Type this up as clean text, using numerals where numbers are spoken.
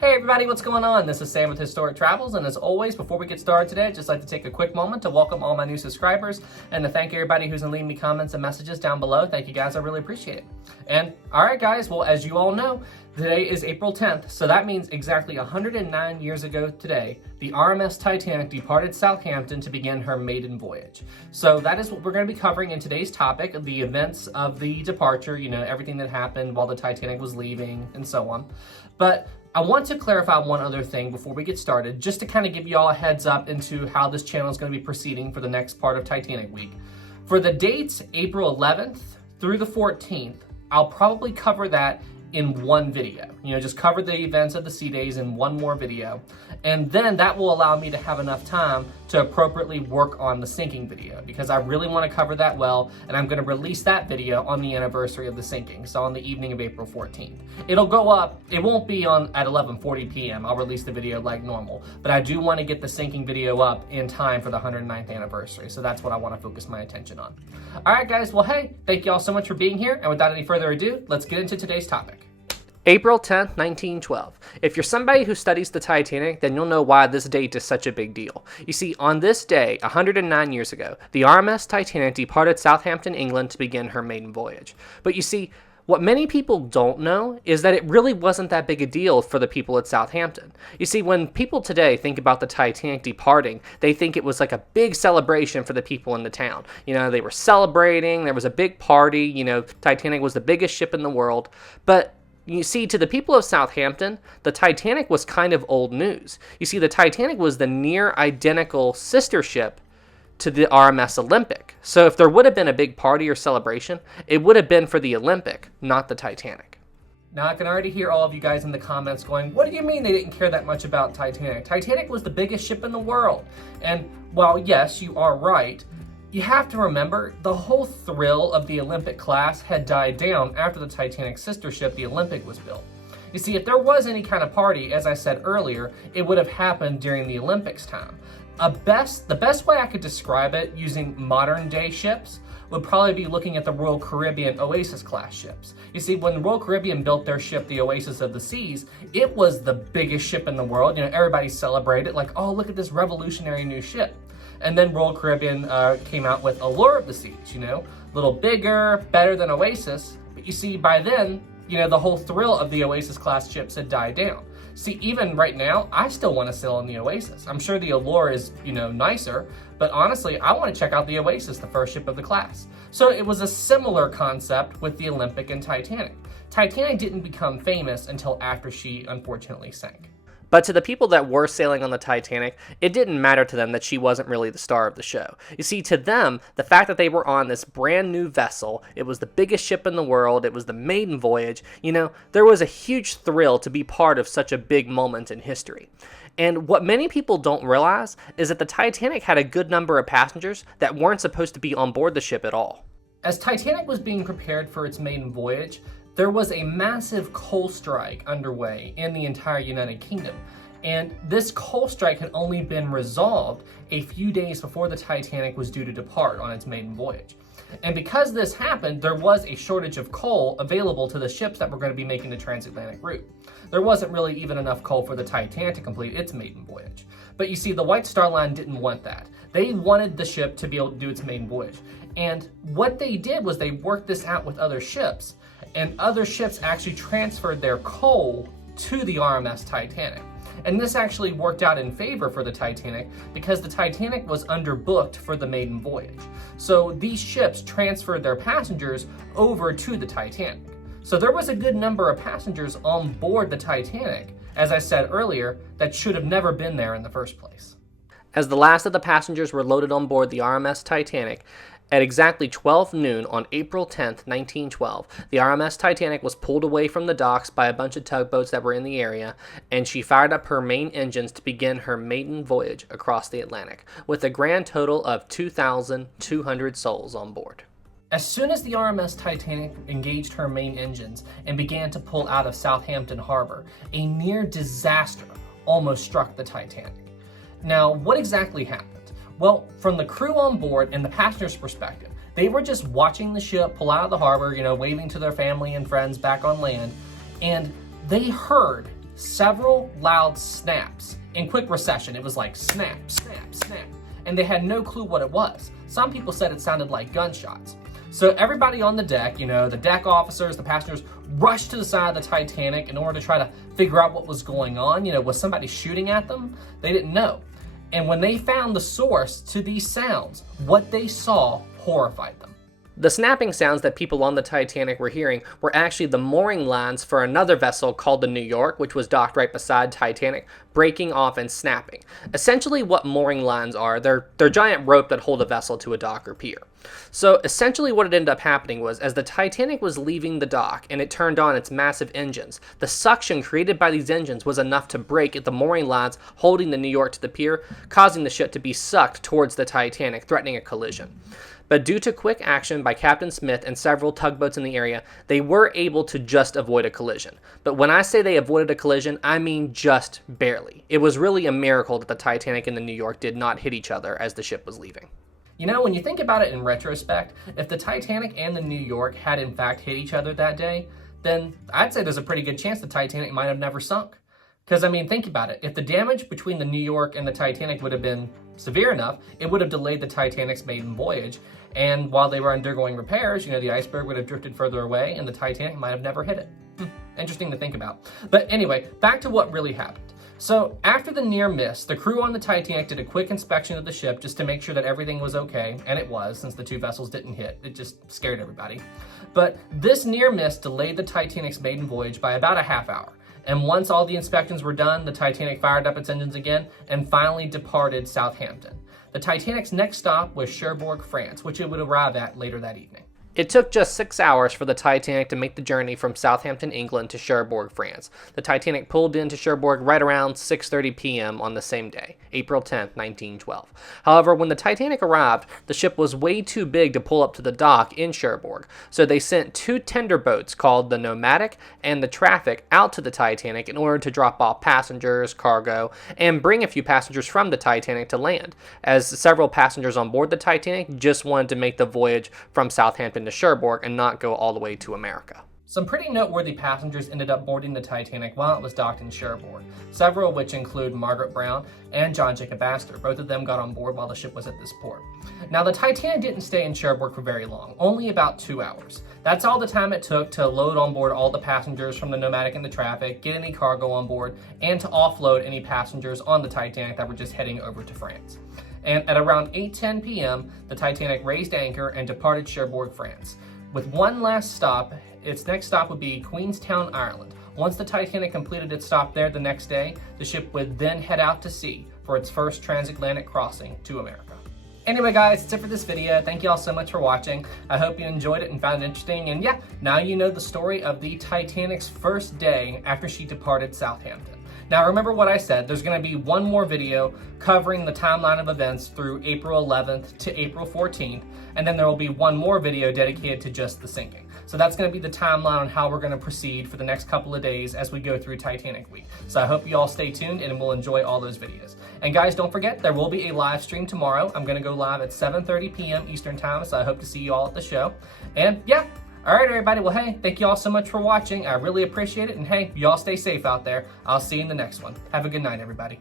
Hey everybody, what's going on? This is Sam with Historic Travels, and as always, before we get started today, I'd just like to take a quick moment to welcome all my new subscribers and to thank everybody who's been leaving me comments and messages down below. Thank you guys, I really appreciate it. And alright guys, well as you all know, today is April 10th, so that means exactly 109 years ago today, the RMS Titanic departed Southampton to begin her maiden voyage. So that is what we're going to be covering in today's topic, the events of the departure, you know, everything that happened while the Titanic was leaving and so on. But I want to clarify one other thing before we get started, just to kind of give you all a heads up into how this channel is going to be proceeding for the next part of Titanic Week. For the dates, April 11th through the 14th, I'll probably cover that in one video. You know, just cover the events of the sea days in one more video. And then that will allow me to have enough time to appropriately work on the sinking video, because I really want to cover that well, and I'm going to release that video on the anniversary of the sinking, so on the evening of April 14th. It'll go up, it won't be on at 11:40 p.m. I'll release the video like normal, but I do want to get the sinking video up in time for the 109th anniversary, so that's what I want to focus my attention on. Alright guys, well hey, thank you all so much for being here, and without any further ado, let's get into today's topic. April 10th, 1912. If you're somebody who studies the Titanic, then you'll know why this date is such a big deal. You see, on this day, 109 years ago, the RMS Titanic departed Southampton, England to begin her maiden voyage. But you see, what many people don't know is that it really wasn't that big a deal for the people at Southampton. You see, when people today think about the Titanic departing, they think it was like a big celebration for the people in the town. You know, they were celebrating, there was a big party, you know, Titanic was the biggest ship in the world. But you see, to the people of Southampton, the Titanic was kind of old news. You see, the Titanic was the near identical sister ship to the RMS Olympic. So if there would have been a big party or celebration, it would have been for the Olympic, not the Titanic. Now I can already hear all of you guys in the comments going, what do you mean they didn't care that much about Titanic? Titanic was the biggest ship in the world. And while yes, you are right, you have to remember, the whole thrill of the Olympic class had died down after the Titanic sister ship, the Olympic, was built. You see, if there was any kind of party, as I said earlier, it would have happened during the Olympics time. The best way I could describe it using modern day ships would probably be looking at the Royal Caribbean Oasis class ships. You see, when the Royal Caribbean built their ship, the Oasis of the Seas, it was the biggest ship in the world. You know, everybody celebrated like, oh, look at this revolutionary new ship. And then Royal Caribbean came out with Allure of the Seas, you know, a little bigger, better than Oasis. But you see, by then, you know, the whole thrill of the Oasis class ships had died down. See, even right now, I still want to sail on the Oasis. I'm sure the Allure is, you know, nicer, but honestly, I want to check out the Oasis, the first ship of the class. So it was a similar concept with the Olympic and Titanic. Titanic didn't become famous until after she unfortunately sank. But to the people that were sailing on the Titanic, it didn't matter to them that she wasn't really the star of the show. You see, to them, the fact that they were on this brand new vessel, it was the biggest ship in the world, it was the maiden voyage, you know, there was a huge thrill to be part of such a big moment in history. And what many people don't realize is that the Titanic had a good number of passengers that weren't supposed to be on board the ship at all. As Titanic was being prepared for its maiden voyage, there was a massive coal strike underway in the entire United Kingdom. And this coal strike had only been resolved a few days before the Titanic was due to depart on its maiden voyage. And because this happened, there was a shortage of coal available to the ships that were going to be making the transatlantic route. There wasn't really even enough coal for the Titanic to complete its maiden voyage. But you see, the White Star Line didn't want that. They wanted the ship to be able to do its maiden voyage. And what they did was they worked this out with other ships, and other ships actually transferred their coal to the RMS Titanic. And this actually worked out in favor for the Titanic because the Titanic was underbooked for the maiden voyage. So these ships transferred their passengers over to the Titanic. So there was a good number of passengers on board the Titanic, as I said earlier, that should have never been there in the first place. As the last of the passengers were loaded on board the RMS Titanic, at exactly 12 noon on April 10th, 1912, the RMS Titanic was pulled away from the docks by a bunch of tugboats that were in the area, and she fired up her main engines to begin her maiden voyage across the Atlantic, with a grand total of 2,200 souls on board. As soon as the RMS Titanic engaged her main engines and began to pull out of Southampton Harbor, a near disaster almost struck the Titanic. Now, what exactly happened? Well, from the crew on board and the passengers' perspective, they were just watching the ship pull out of the harbor, you know, waving to their family and friends back on land, and they heard several loud snaps. In quick recession, it was like snap, snap, snap, and they had no clue what it was. Some people said it sounded like gunshots. So everybody on the deck, the deck officers, the passengers, rushed to the side of the Titanic in order to try to figure out what was going on. Was somebody shooting at them? They didn't know. And when they found the source to these sounds, what they saw horrified them. The snapping sounds that people on the Titanic were hearing were actually the mooring lines for another vessel called the New York, which was docked right beside Titanic, breaking off and snapping. Essentially what mooring lines are, they're giant rope that hold a vessel to a dock or pier. So essentially what had ended up happening was, as the Titanic was leaving the dock and it turned on its massive engines, the suction created by these engines was enough to break at the mooring lines holding the New York to the pier, causing the ship to be sucked towards the Titanic, threatening a collision. But due to quick action by Captain Smith and several tugboats in the area, they were able to just avoid a collision. But when I say they avoided a collision, I mean just barely. It was really a miracle that the Titanic and the New York did not hit each other as the ship was leaving. When you think about it in retrospect, if the Titanic and the New York had in fact hit each other that day, then I'd say there's a pretty good chance the Titanic might have never sunk. Because, think about it. If the damage between the New York and the Titanic would have been severe enough, it would have delayed the Titanic's maiden voyage. And while they were undergoing repairs, the iceberg would have drifted further away and the Titanic might have never hit it. Interesting to think about. But anyway, back to what really happened. So after the near miss, the crew on the Titanic did a quick inspection of the ship just to make sure that everything was okay, and it was, since the two vessels didn't hit. It just scared everybody. But this near miss delayed the Titanic's maiden voyage by about a half hour. And once all the inspections were done, the Titanic fired up its engines again and finally departed Southampton. The Titanic's next stop was Cherbourg, France, which it would arrive at later that evening. It took just 6 hours for the Titanic to make the journey from Southampton, England to Cherbourg, France. The Titanic pulled into Cherbourg right around 6:30 p.m. on the same day, April 10, 1912. However, when the Titanic arrived, the ship was way too big to pull up to the dock in Cherbourg, so they sent 2 tender boats called the Nomadic and the Traffic out to the Titanic in order to drop off passengers, cargo, and bring a few passengers from the Titanic to land, as several passengers on board the Titanic just wanted to make the voyage from Southampton to Cherbourg and not go all the way to America. Some pretty noteworthy passengers ended up boarding the Titanic while it was docked in Cherbourg, several of which include Margaret Brown and John Jacob Astor. Both of them got on board while the ship was at this port. Now, the Titanic didn't stay in Cherbourg for very long, only about 2 hours. That's all the time it took to load on board all the passengers from the Nomadic and the Traffic, get any cargo on board, and to offload any passengers on the Titanic that were just heading over to France. And at around 8:10 p.m., the Titanic raised anchor and departed Cherbourg, France. With one last stop, its next stop would be Queenstown, Ireland. Once the Titanic completed its stop there the next day, the ship would then head out to sea for its first transatlantic crossing to America. Anyway guys, that's it for this video. Thank you all so much for watching. I hope you enjoyed it and found it interesting. And yeah, now you know the story of the Titanic's first day after she departed Southampton. Now remember what I said, there's going to be one more video covering the timeline of events through April 11th to April 14th, and then there will be one more video dedicated to just the sinking. So that's going to be the timeline on how we're going to proceed for the next couple of days as we go through Titanic week. So I hope you all stay tuned and we'll enjoy all those videos. And guys, don't forget, there will be a live stream tomorrow. I'm going to go live at 7:30 p.m. Eastern Time, so I hope to see you all at the show. And yeah, all right, everybody. Well, hey, thank you all so much for watching. I really appreciate it. And hey, you all stay safe out there. I'll see you in the next one. Have a good night, everybody.